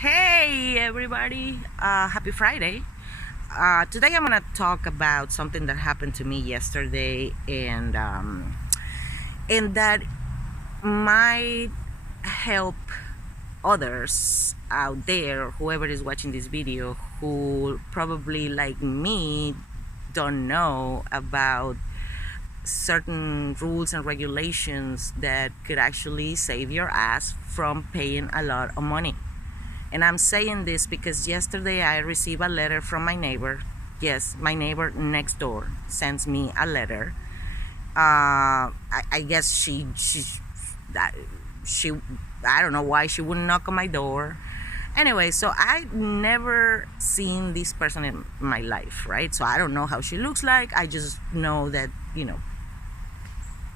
Hey everybody, happy Friday. Today I'm gonna talk about something that happened to me yesterday and that might help others out there, whoever is watching this video, who probably like me don't know about certain rules and regulations that could actually save your ass from paying a lot of money. And I'm saying this because yesterday I received a letter from my neighbor. Yes, my neighbor next door sends me a letter. I guess that she, I don't know why she wouldn't knock on my door. Anyway, so I never seen this person in my life, right? So I don't know how she looks like. I just know that,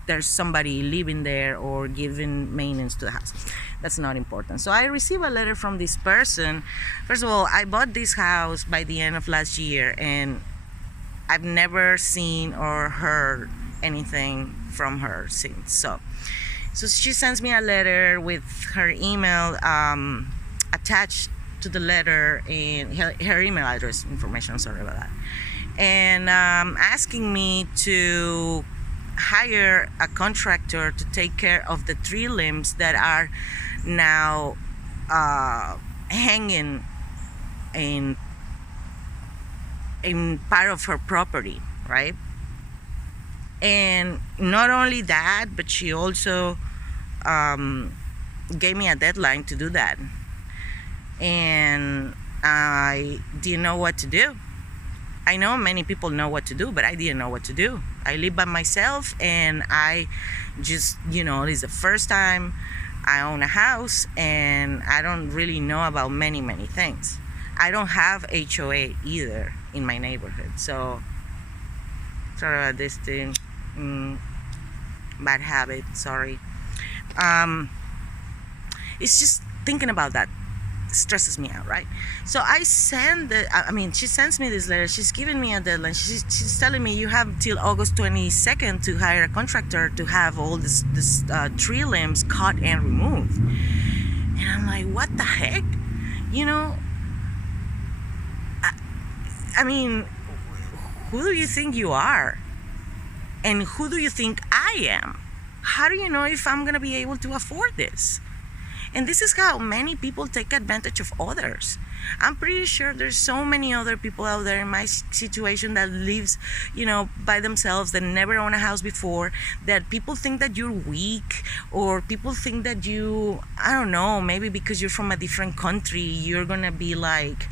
there's somebody living there or giving maintenance to the house. That's not important. So I received a letter from this person. First of all, I bought this house by the end of last year and I've never seen or heard anything from her since. So she sends me a letter with her email attached to the letter and her email address information. Sorry about that. And asking me to hire a contractor to take care of the tree limbs that are now hanging in part of her property, right? And not only that, but she also gave me a deadline to do that, and I didn't know what to do. I know many people know what to do, but I didn't know what to do. I live by myself and I just, it's the first time I own a house and I don't really know about many things. I don't have HOA either in my neighborhood. So, sorry about this thing. Bad habit, sorry. It's just thinking about that stresses me out, right? So she sends me this letter. She's giving me a deadline. She's telling me you have till August 22nd to hire a contractor to have all this tree limbs cut and removed. And I'm like, what the heck? You know, I mean, who do you think you are? And who do you think I am? How do you know if I'm gonna be able to afford this? And this is how many people take advantage of others. I'm pretty sure there's so many other people out there in my situation that lives, by themselves, that never owned a house before, that people think that you're weak, or people think that you, I don't know, maybe because you're from a different country, you're gonna be like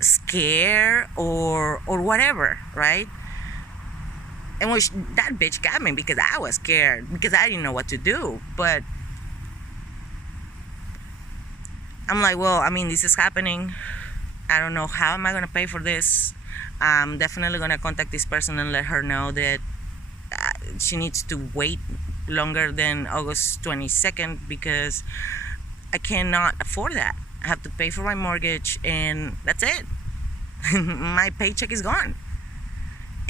scared or whatever, right? And which that bitch got me because I was scared because I didn't know what to do. But I'm like, well, this is happening. I don't know how am I gonna pay for this. I'm definitely gonna contact this person and let her know that she needs to wait longer than August 22nd because I cannot afford that. I have to pay for my mortgage and that's it. My paycheck is gone.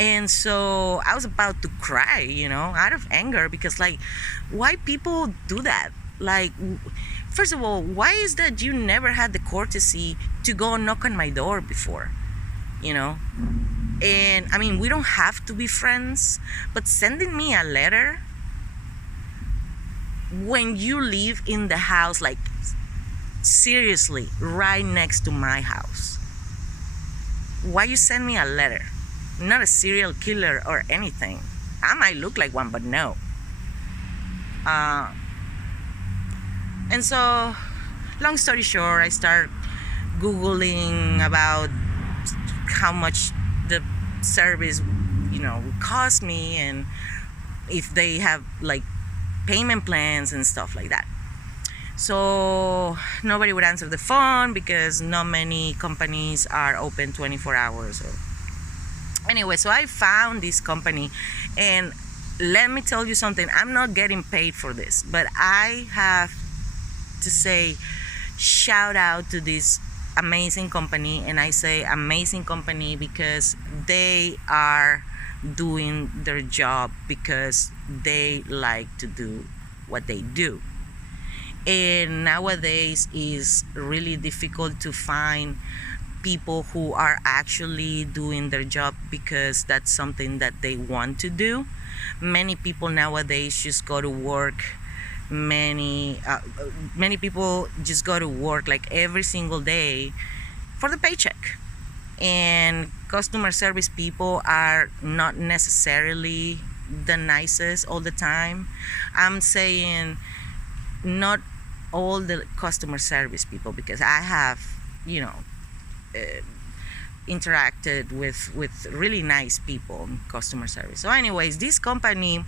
And so I was about to cry, out of anger because, like, why people do that? Like, first of all, why is that you never had the courtesy to go knock on my door before? And we don't have to be friends, but sending me a letter when you live in the house, like, seriously, right next to my house, why you send me a letter? I'm not a serial killer or anything. I might look like one, but no. And so, long story short, I start Googling about how much the service, would cost me, and if they have like payment plans and stuff like that. So nobody would answer the phone because not many companies are open 24 hours. Anyway, so I found this company, and let me tell you something. I'm not getting paid for this, but I have to say shout out to this amazing company. And I say amazing company because they are doing their job because they like to do what they do. And nowadays is really difficult to find people who are actually doing their job because that's something that they want to do. Many people nowadays just go to work. Many people just go to work like every single day for the paycheck. And customer service people are not necessarily the nicest all the time. I'm saying not all the customer service people, because I have, you know, interacted with really nice people in customer service. So anyways, this company,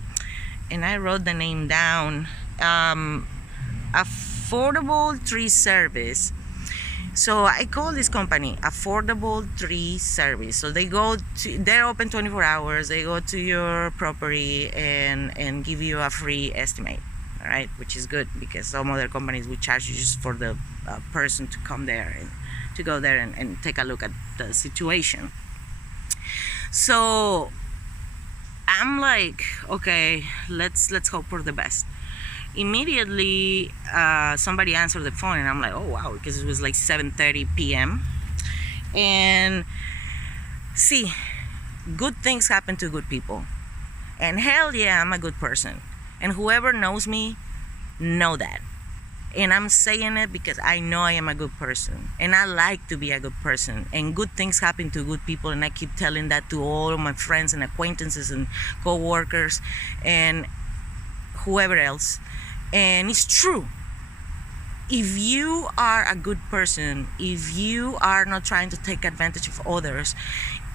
and I wrote the name down, Affordable Tree Service. So I call this company Affordable Tree Service. So they're open 24 hours. They go to your property and give you a free estimate. All right, which is good, because some other companies will charge you just for the person to come there and to go there and take a look at the situation. So I'm like, okay, let's hope for the best. Immediately somebody answered the phone, and I'm like, oh wow, because it was like 7:30 p.m. and see, good things happen to good people, and hell yeah, I'm a good person, and whoever knows me know that. And I'm saying it because I know I am a good person, and I like to be a good person, and good things happen to good people, and I keep telling that to all of my friends and acquaintances and co-workers and whoever else. And it's true. If you are a good person, if you are not trying to take advantage of others,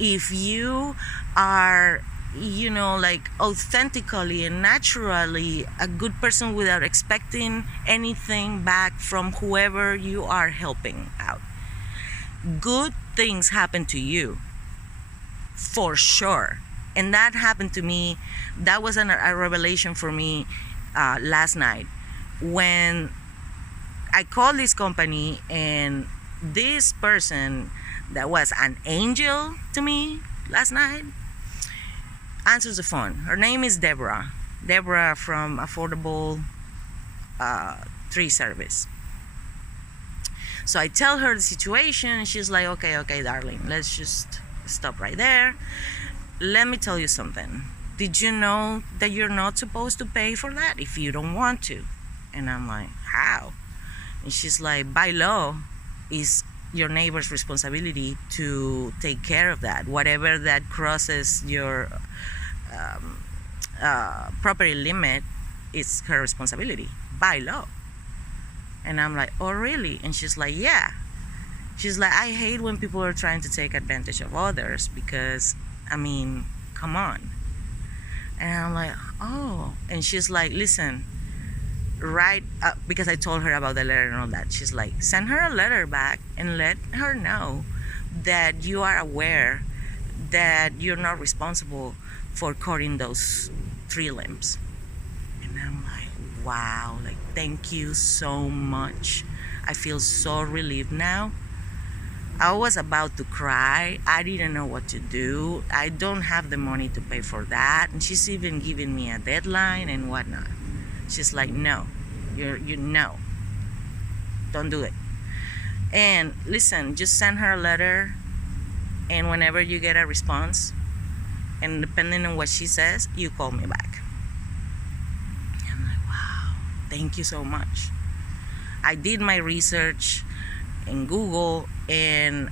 if you are, you know, like authentically and naturally a good person without expecting anything back from whoever you are helping out, good things happen to you for sure. And that happened to me. That was a revelation for me last night when I called this company, and this person that was an angel to me last night answers the phone. Her name is Deborah from Affordable Tree Service. So I tell her the situation, and she's like, okay darling, let's just stop right there. Let me tell you something. Did you know that you're not supposed to pay for that if you don't want to? And I'm like, how? And she's like, by law, it's your neighbor's responsibility to take care of that. Whatever that crosses your property limit, it's her responsibility by law. And I'm like, oh really? And she's like, yeah. She's like, I hate when people are trying to take advantage of others, because I mean, come on. And I'm like, oh. And she's like, listen, because I told her about the letter and all that. She's like, send her a letter back and let her know that you are aware that you're not responsible for cutting those tree limbs. And I'm like, wow, like, thank you so much. I feel so relieved now. I was about to cry. I didn't know what to do. I don't have the money to pay for that. And she's even giving me a deadline and whatnot. She's like, no, you know, don't do it. And listen, just send her a letter, and whenever you get a response, and depending on what she says, you call me back. And I'm like, wow, thank you so much. I did my research in Google, and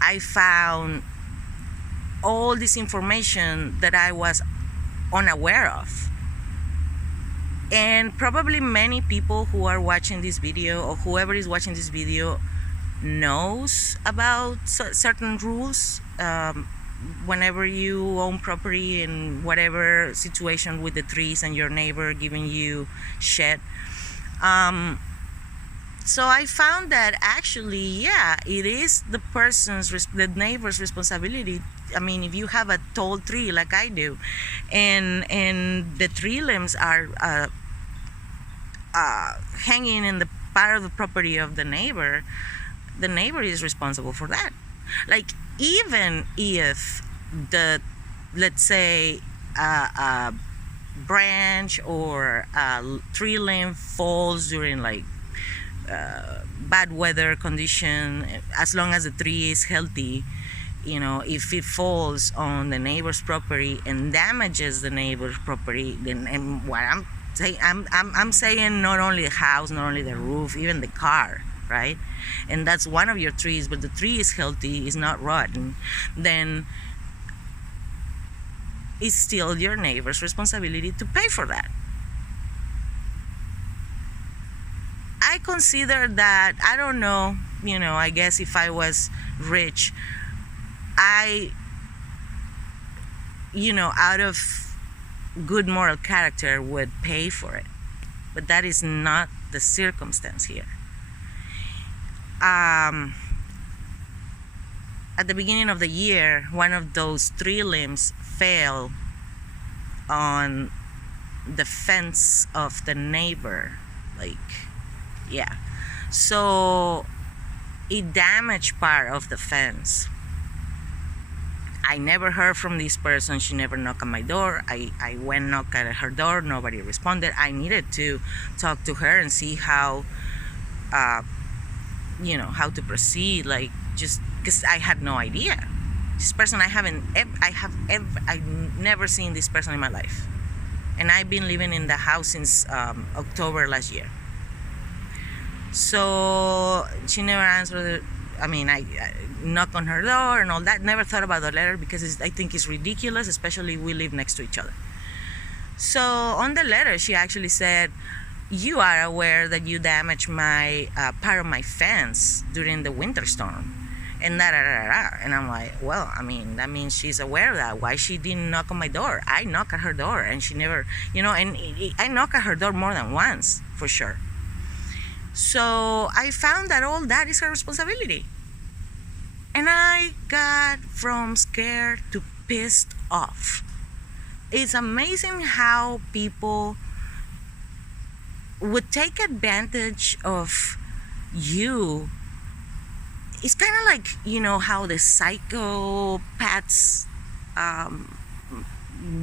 I found all this information that I was unaware of. And probably many people who are watching this video, or whoever is watching this video, knows about certain rules whenever you own property, and whatever situation with the trees and your neighbor giving you shit. So I found that actually, yeah, it is the neighbor's responsibility. I mean, if you have a tall tree like I do, and the tree limbs are hanging in the part of the property of the neighbor is responsible for that. Like, even if let's say branch or a tree limb falls during like bad weather condition, as long as the tree is healthy, if it falls on the neighbor's property and damages the neighbor's property, then and what I'm saying not only the house, not only the roof, even the car, right? And that's one of your trees, but the tree is healthy, is not rotten, then it's still your neighbor's responsibility to pay for that. I consider that, I don't know, I guess if I was rich, I, out of good moral character would pay for it. But that is not the circumstance here. At the beginning of the year, one of those tree limbs fell on the fence of the neighbor. Yeah. So it damaged part of the fence. I never heard from this person. She never knocked on my door. I went knocked at her door. Nobody responded. I needed to talk to her and see how to proceed. Just because I had no idea. This person I've never seen this person in my life. And I've been living in the house since October last year. So she never answered. I knock on her door and all that. Never thought about the letter because I think it's ridiculous, especially we live next to each other. So on the letter, she actually said, "You are aware that you damaged my part of my fence during the winter storm." And and I'm like, well, that means she's aware of that. Why she didn't knock on my door? I knock at her door and she never, and I knock at her door more than once, for sure. So I found that all that is her responsibility. And I got from scared to pissed off. It's amazing how people would take advantage of you. It's kind of like, how the psychopaths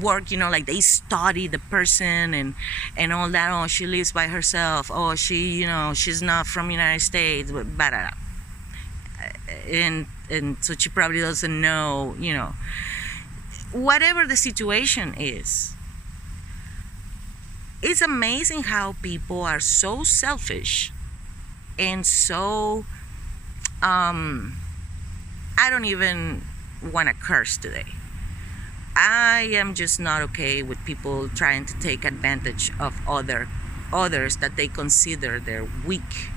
work, like they study the person and all that. Oh, she lives by herself. Oh, she's not from United States, but and so she probably doesn't know, whatever the situation is. It's amazing how people are so selfish and so I don't even want to curse today. I am just not okay with people trying to take advantage of others that they consider they're weak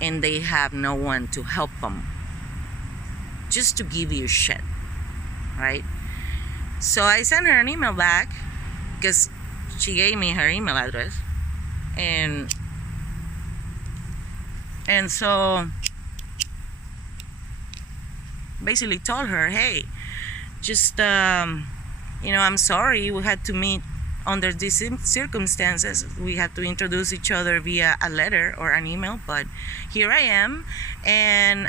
and they have no one to help them, just to give you shit, right? So I sent her an email back because she gave me her email address, and so basically told her, hey, just I'm sorry we had to meet under these circumstances. We had to introduce each other via a letter or an email, but here I am, and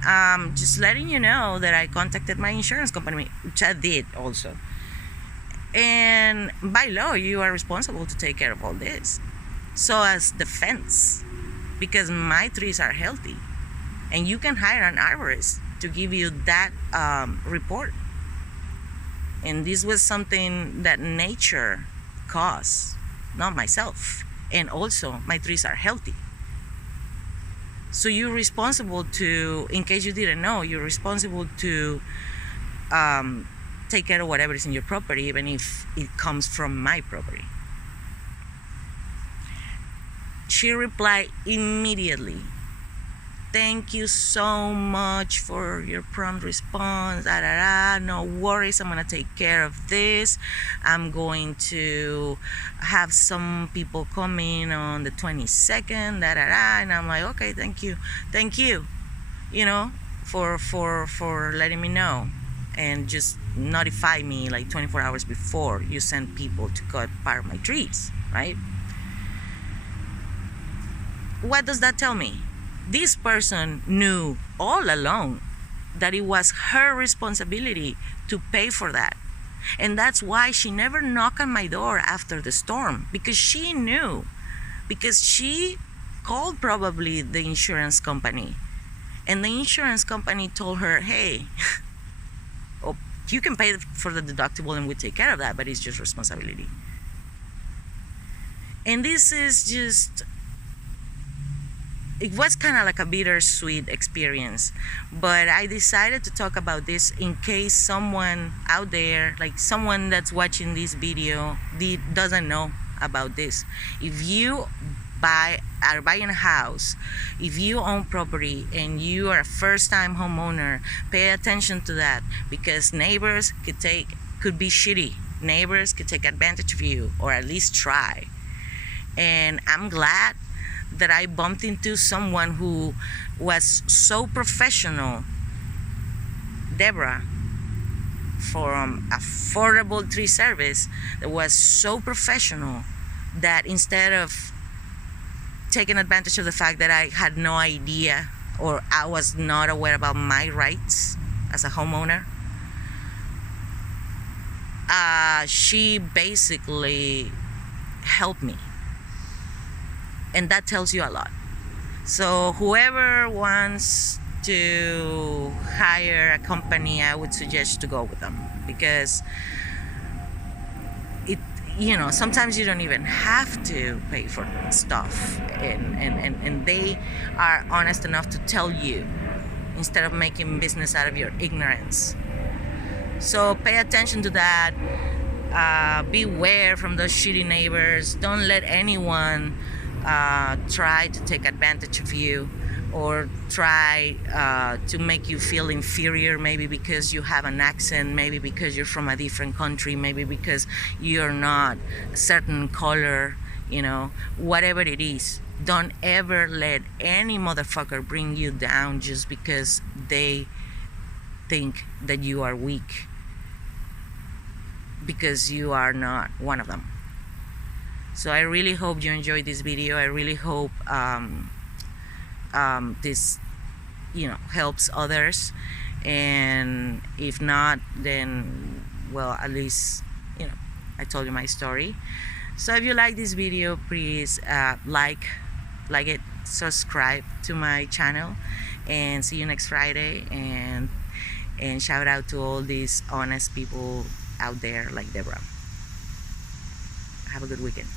just letting you know that I contacted my insurance company, which I did also, and by law you are responsible to take care of all this, so as defense, because my trees are healthy, and you can hire an arborist to give you that report. And this was something that nature caused, not myself. And also, my trees are healthy. So you're responsible to, in case you didn't know, you're responsible to take care of whatever is in your property, even if it comes from my property. She replied immediately, "Thank you so much for your prompt response. No worries, I'm gonna take care of this. I'm going to have some people coming on the 22nd. And I'm like, okay, thank you, for letting me know, and just notify me like 24 hours before you send people to cut part of my trees, right? What does that tell me? This person knew all along that it was her responsibility to pay for that. And that's why she never knocked on my door after the storm, because she knew, because she called probably the insurance company, and the insurance company told her, hey, oh, you can pay for the deductible and we take care of that, but it's just responsibility. And this is just, it was kind of like a bittersweet experience, but I decided to talk about this in case someone out there, like someone that's watching this video, doesn't know about this. If you are buying a house, if you own property and you are a first-time homeowner, pay attention to that, because neighbors could be shitty. Neighbors could take advantage of you, or at least try. And I'm glad that I bumped into someone who was so professional, Deborah, from Affordable Tree Service, that was so professional that instead of taking advantage of the fact that I had no idea or I was not aware about my rights as a homeowner, she basically helped me. And that tells you a lot. So whoever wants to hire a company, I would suggest to go with them, because sometimes you don't even have to pay for stuff, and they are honest enough to tell you instead of making business out of your ignorance. So pay attention to that. Beware from those shitty neighbors. Don't let anyone try to take advantage of you, or try to make you feel inferior, maybe because you have an accent, maybe because you're from a different country, maybe because you're not a certain color, whatever it is. Don't ever let any motherfucker bring you down just because they think that you are weak, because you are not one of them. So I really hope you enjoyed this video. I really hope this helps others, and if not, then, well, at least I told you my story. So if you like this video, please like it, subscribe to my channel, and see you next Friday. And shout out to all these honest people out there like Deborah. Have a good weekend.